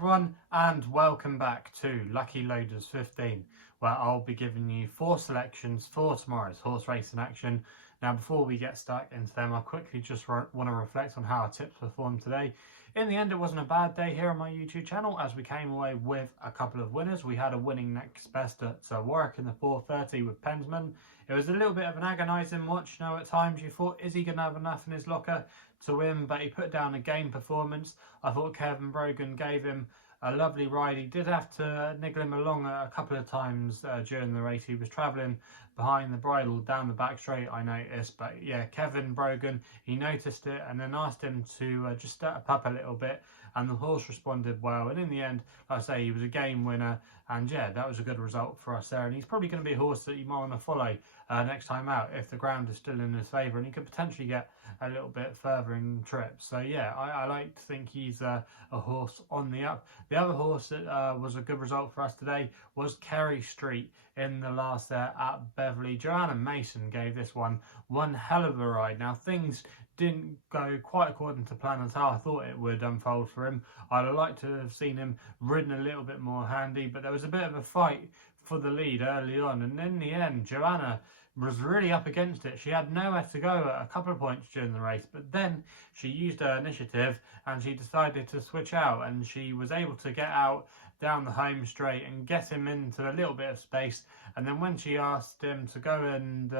everyone, and welcome back to Lucky Loaders 15, where I'll be giving you 4 selections for tomorrow's horse racing action. Now, before we get stuck into them, I quickly just want to reflect on how our tips performed today. In the end, it wasn't a bad day here on my YouTube channel, as we came away with a couple of winners. We had a winning next best at Warwick in the 4:30 with Pensman. It was a little bit of an agonising watch. You know, at times you thought, is he going to have enough in his locker to win? But he put down a game performance. I thought Kevin Brogan gave him a lovely ride. He did have to niggle him along a couple of times during the race. He was travelling behind the bridle down the back straight, I noticed. But yeah, Kevin Brogan, he noticed it and then asked him to just step up a little bit, and the horse responded well. And in the end, like I say, he was a game winner, and yeah, that was a good result for us there. And he's probably going to be a horse that you might want to follow next time out if the ground is still in his favour, and he could potentially get a little bit further in trips. So yeah, I like to think he's a horse on the up. The other horse that was a good result for us today was Kerry Street in the last there at Beverley. Joanna Mason gave this one hell of a ride. Now, things didn't go quite according to plan as how I thought it would unfold for him. I'd have liked to have seen him ridden a little bit more handy, but there was a bit of a fight for the lead early on, and in the end Joanna was really up against it. She had nowhere to go at a couple of points during the race, but then she used her initiative and she decided to switch out, and she was able to get out down the home straight and get him into a little bit of space. And then when she asked him to go and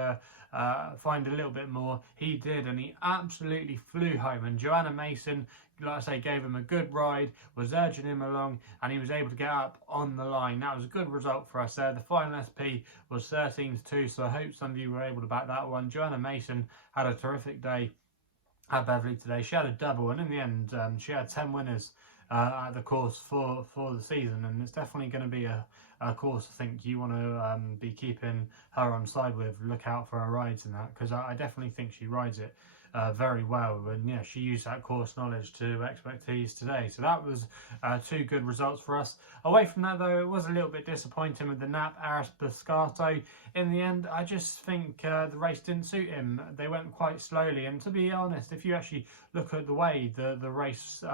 find a little bit more, he did, and he absolutely flew home. And Joanna Mason, like I say, gave him a good ride, was urging him along, and he was able to get up on the line. That was a good result for us there. The final SP was 13-2, so I hope some of you were able to back that one. Joanna Mason had a terrific day at Beverley today. She had a double, and in the end she had 10 winners at the course for the season, and it's definitely going to be a course I think you want to be keeping her on side with. Look out for her rides in that, because I definitely think she rides it very well, and yeah, she used that course knowledge to expertise today. So that was 2 good results for us. Away from that though, it was a little bit disappointing with the Nap Aris Biscato. In the end, I just think the race didn't suit him. They went quite slowly, and to be honest, if you actually look at the way the race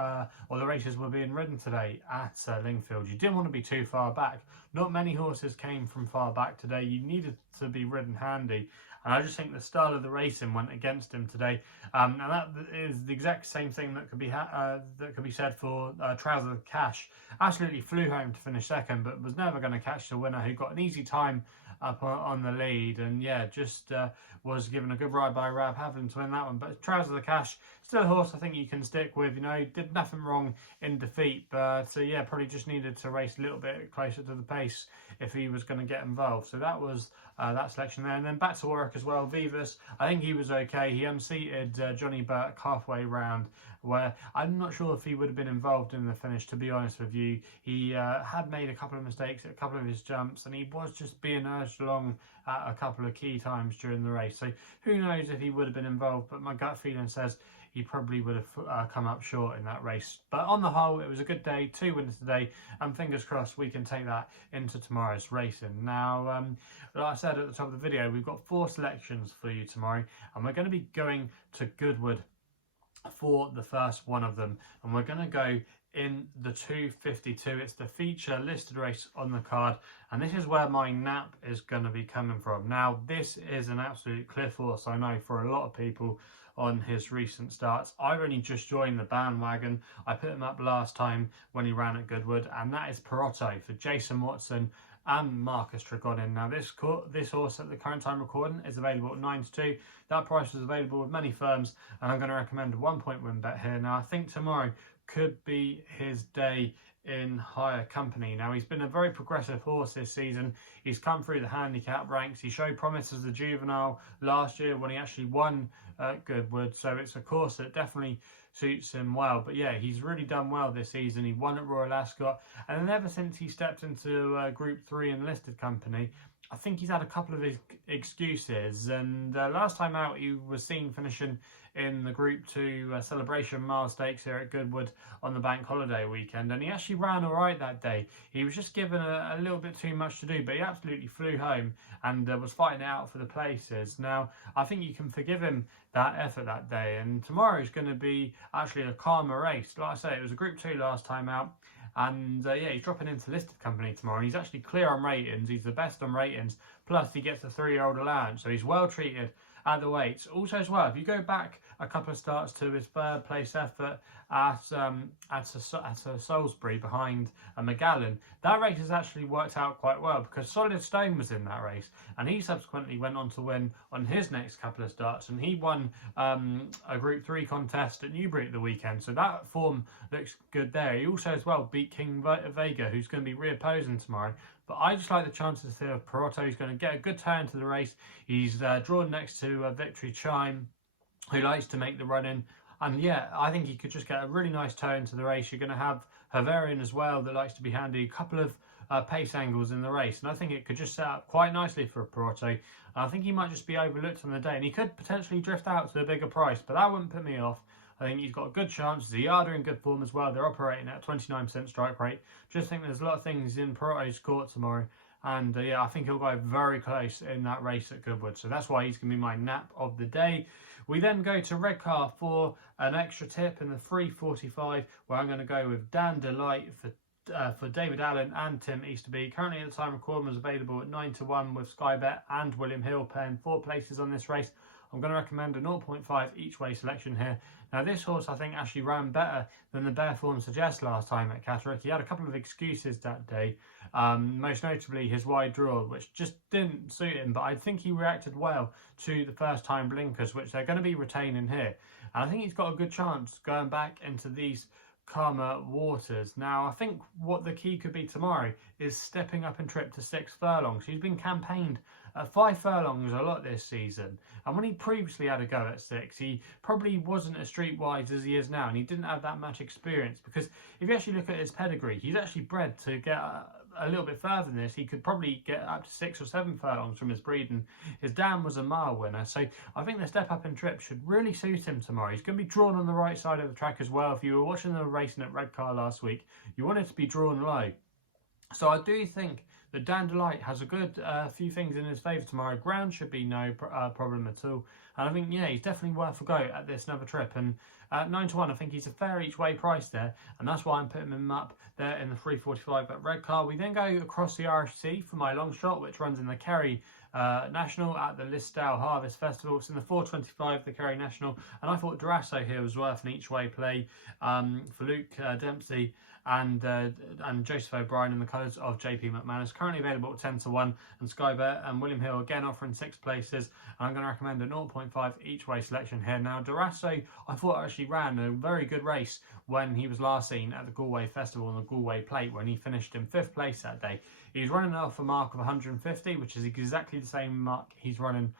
or the races were being ridden today at Lingfield, you didn't want to be too far back. Not many horses came from far back today. You needed to be ridden handy, and I just think the style of the racing went against him today. And that is the exact same thing that could be said for Trouser of Cash. Absolutely flew home to finish second, but was never going to catch the winner, who got an easy time up on the lead, and yeah, just was given a good ride by Rab Havlin to win that one. But Trouser of Cash, still a horse I think you can stick with. You know, did nothing wrong in defeat, but yeah, probably just needed to race a little bit closer to the pace if he was going to get involved. So that was that selection there. And then back to Warwick as well. Vivas, I think he was okay. He unseated Johnny Burke halfway round, where I'm not sure if he would have been involved in the finish, to be honest with you. He had made a couple of mistakes at a couple of his jumps, and he was just being urged along at a couple of key times during the race. So who knows if he would have been involved, but my gut feeling says he probably would have come up short in that race. But on the whole, it was a good day, 2 winners today, and fingers crossed we can take that into tomorrow's racing. Now, like I said at the top of the video, we've got 4 selections for you tomorrow, and we're going to be going to Goodwood for the first one of them, and we're going to go in the 252. It's the feature listed race on the card, and this is where my Nap is going to be coming from. Now, this is an absolute cliff horse, I know, for a lot of people on his recent starts. I've only just joined the bandwagon. I put him up last time when he ran at Goodwood, and that is Perotto for Jason Watson and Marcus Tregonin. Now, this horse at the current time recording is available at 9-2. That price was available with many firms, and I'm going to recommend a 1-point win bet here. Now, I think tomorrow could be his day in higher company. Now, he's been a very progressive horse this season. He's come through the handicap ranks. He showed promise as a juvenile last year when he actually won at Goodwood, so it's a course that definitely suits him well. But yeah, he's really done well this season. He won at Royal Ascot, and then ever since he stepped into Group 3 enlisted company, I think he's had a couple of his excuses, and last time out he was seen finishing in the Group 2 Celebration Mile Stakes here at Goodwood on the bank holiday weekend, and he actually ran all right that day. He was just given a little bit too much to do, but he absolutely flew home and was fighting it out for the places. Now, I think you can forgive him that effort that day, and tomorrow is going to be actually a calmer race. Like I say, it was a Group 2 last time out, and yeah, he's dropping into listed company tomorrow, and he's actually clear on ratings. He's the best on ratings, plus he gets a 3-year-old allowance, so he's well treated at the weights. Also as well, if you go back a couple of starts to his third place effort at Salisbury behind McGallen, that race has actually worked out quite well, because Solid Stone was in that race, and he subsequently went on to win on his next couple of starts, and he won a Group 3 contest at Newbury at the weekend, so that form looks good there. He also as well beat King Vega, who's going to be reopposing tomorrow. But I just like the chances here of Perotto. He's going to get a good turn to the race. He's drawn next to Victory Chime, who likes to make the run in. And yeah, I think he could just get a really nice turn to the race. You're going to have Havarian as well, that likes to be handy. A couple of pace angles in the race. And I think it could just set up quite nicely for Perotto. I think he might just be overlooked on the day. And he could potentially drift out to a bigger price, but that wouldn't put me off. I think he's got a good chance. Ziyada in good form as well. They're operating at 29% strike rate. Just think there's a lot of things in Perotto's court tomorrow. And yeah, I think he'll go very close in that race at Goodwood. So that's why he's going to be my nap of the day. We then go to Redcar for an extra tip in the 3:45, where I'm going to go with Dan Delight for David Allen and Tim Easterby. Currently at the time recording was available at 9-1 with SkyBet and William Hill paying 4 places on this race. I'm going to recommend a 0.5 each way selection here. Now this horse I think actually ran better than the bare form suggests last time at Catterick. He had a couple of excuses that day, most notably his wide draw, which just didn't suit him, but I think he reacted well to the first time blinkers, which they're going to be retaining here. And I think he's got a good chance going back into these calmer waters. Now I think what the key could be tomorrow is stepping up in trip to 6 furlongs. He's been campaigned at 5 furlongs a lot this season, and when he previously had a go at 6, he probably wasn't as streetwise as he is now, and he didn't have that much experience, because if you actually look at his pedigree, he's actually bred to get a little bit further than this. He could probably get up to 6 or 7 furlongs from his breeding. His dam was a mile winner, so I think the step up in trip should really suit him tomorrow. He's going to be drawn on the right side of the track as well. If you were watching the racing at Redcar last week, you wanted to be drawn low. So I do think that Dan Delight has a good few things in his favour tomorrow. Ground should be no problem at all. And I think, yeah, he's definitely worth a go at this another trip. And at 9-1, I think he's a fair each way price there. And that's why I'm putting him up there in the 3:45 at Redcar. We then go across the RFC for my long shot, which runs in the Kerry National at the Listowel Harvest Festival. It's in the 4:25, the Kerry National. And I thought Darasso here was worth an each way play for Luke Dempsey and Joseph O'Brien in the colours of JP McManus. Currently available at 10-1, and SkyBet and William Hill again offering 6 places. And I'm going to recommend a 0.5 each way selection here. Now Darasso, I thought actually ran a very good race when he was last seen at the Galway Festival on the Galway Plate, when he finished in 5th place that day. He's running off a mark of 150, which is exactly the same mark he's running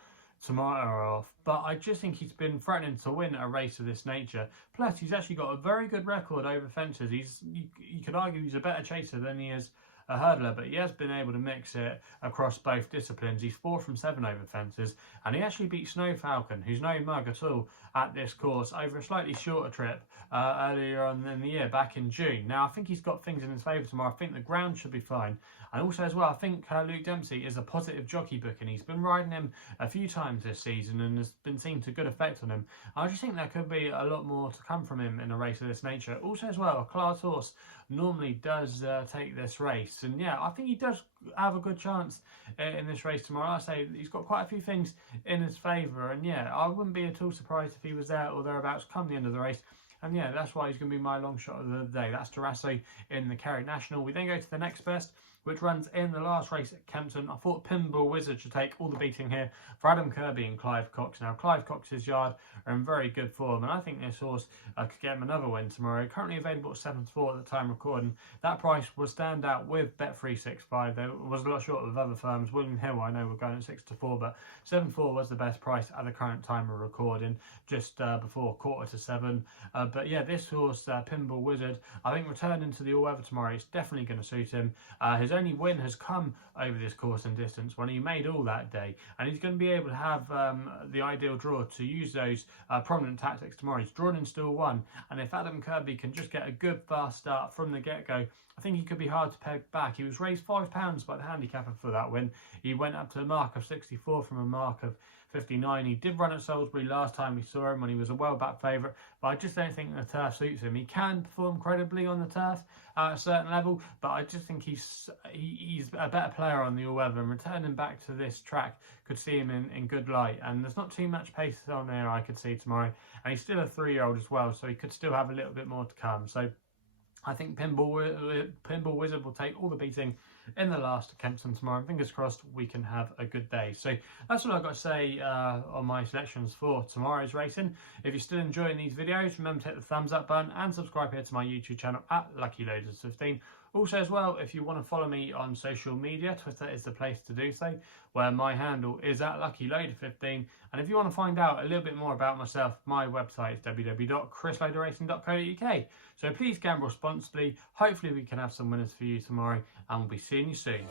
tomorrow off, but I just think he's been threatening to win a race of this nature. Plus he's actually got a very good record over fences. You could argue he's a better chaser than he is a hurdler, but he has been able to mix it across both disciplines. He's 4 from 7 over fences, and he actually beat Snow Falcon, who's no mug at all, at this course over a slightly shorter trip earlier on in the year, back in June. Now I think he's got things in his favour tomorrow. I think the ground should be fine, and also as well I think Luke Dempsey is a positive jockey book, and he's been riding him a few times this season and has been seen to good effect on him. I just think there could be a lot more to come from him in a race of this nature. Also as well, a class horse normally does take this race, and yeah, I think he does have a good chance in this race tomorrow. I say he's got quite a few things in his favour, and yeah, I wouldn't be at all surprised if he was there or thereabouts come the end of the race. And yeah, that's why he's going to be my long shot of the day. That's Darasso in the Kerry National. We then go to the next best, which runs in the last race at Kempton. I thought Pinball Wizard should take all the beating here for Adam Kirby and Clive Cox. Now, Clive Cox's yard are in very good form, and I think this horse could get him another win tomorrow. Currently available at 7-4 at the time recording. That price will stand out with Bet365. There was a lot short of other firms. William Hill, I know, we're going at 6-4, but 7-4 was the best price at the current time of recording, just before 6:45. But yeah, this horse, Pinball Wizard, I think returning to the all-weather tomorrow is definitely going to suit him. His only win has come over this course and distance when he made all that day, and he's going to be able to have the ideal draw to use those prominent tactics tomorrow. He's drawn in stall 1, and if Adam Kirby can just get a good fast start from the get-go, I think he could be hard to peg back. He was raised £5 by the handicapper for that win. He went up to a mark of 64 from a mark of 59. He did run at Salisbury last time we saw him when he was a well-backed favourite, but I just don't think the turf suits him. He can perform credibly on the turf at a certain level, but I just think he's a better player on the all-weather, and returning back to this track could see him in good light. And there's not too much pace on there I could see tomorrow, and he's still a 3-year-old as well, so he could still have a little bit more to come. So I think Pinball Wizard will take all the beating in the last at Kempton tomorrow. Fingers crossed we can have a good day. So that's all I've got to say on my selections for tomorrow's racing. If you're still enjoying these videos, remember to hit the thumbs up button and subscribe here to my YouTube channel at LuckyLoaders15. Also as well, if you want to follow me on social media, Twitter is the place to do so, where my handle is at LuckyLoader15. And if you want to find out a little bit more about myself, my website is www.chrisloaderracing.co.uk. So please gamble responsibly. Hopefully we can have some winners for you tomorrow, and we'll be seeing you soon.